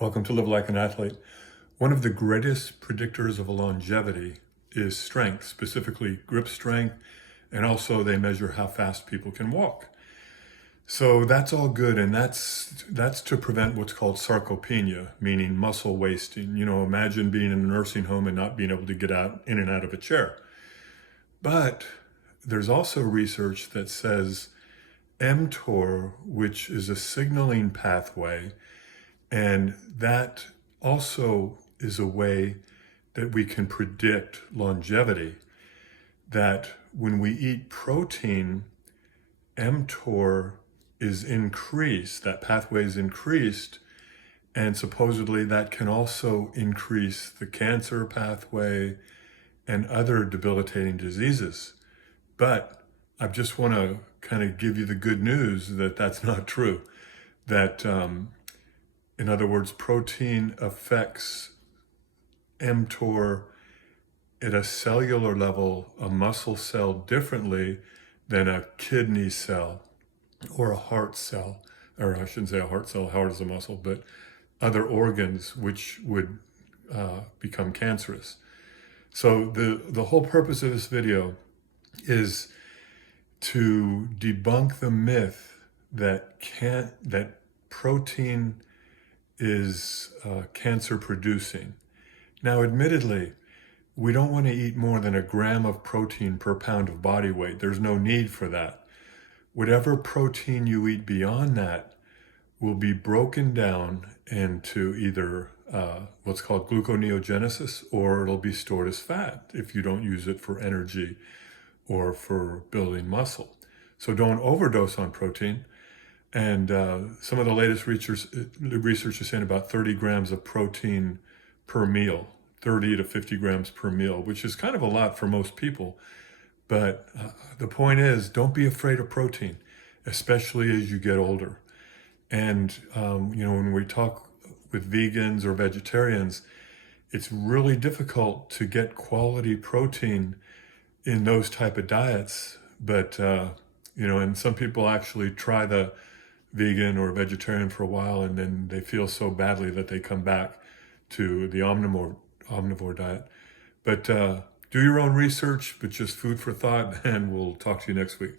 Welcome to Live Like an Athlete. One of the greatest predictors of longevity is strength, specifically grip strength, and also they measure how fast people can walk. So that's all good, and that's to prevent what's called sarcopenia, meaning muscle wasting. Imagine being in a nursing home and not being able to get out in and out of a chair. But there's also research that says Mtor, which is a signaling pathway, and that also is a way that we can predict longevity, that when we eat protein, mTOR is increased, that pathway is increased, and supposedly that can also increase the cancer pathway and other debilitating diseases. But I just want to kind of give you the good news that that's not true, that in other words, protein affects mTOR at a cellular level, a muscle cell, differently than a kidney cell or a heart cell, or I shouldn't say a heart cell, heart is a muscle, but other organs which would become cancerous. So the whole purpose of this video is to debunk the myth that protein is cancer producing. Now, admittedly, we don't want to eat more than 1 gram of protein per pound of body weight. There's no need for that. Whatever protein you eat beyond that will be broken down into either what's called gluconeogenesis, or it'll be stored as fat if you don't use it for energy or for building muscle. So don't overdose on protein. And some of the latest research is saying about 30 grams of protein per meal, 30 to 50 grams per meal, which is kind of a lot for most people. But the point is, don't be afraid of protein, especially as you get older. And, when we talk with vegans or vegetarians, it's really difficult to get quality protein in those type of diets. But, and some people actually try the vegan or vegetarian for a while, and then they feel so badly that they come back to the omnivore diet. But do your own research, but just food for thought, and we'll talk to you next week.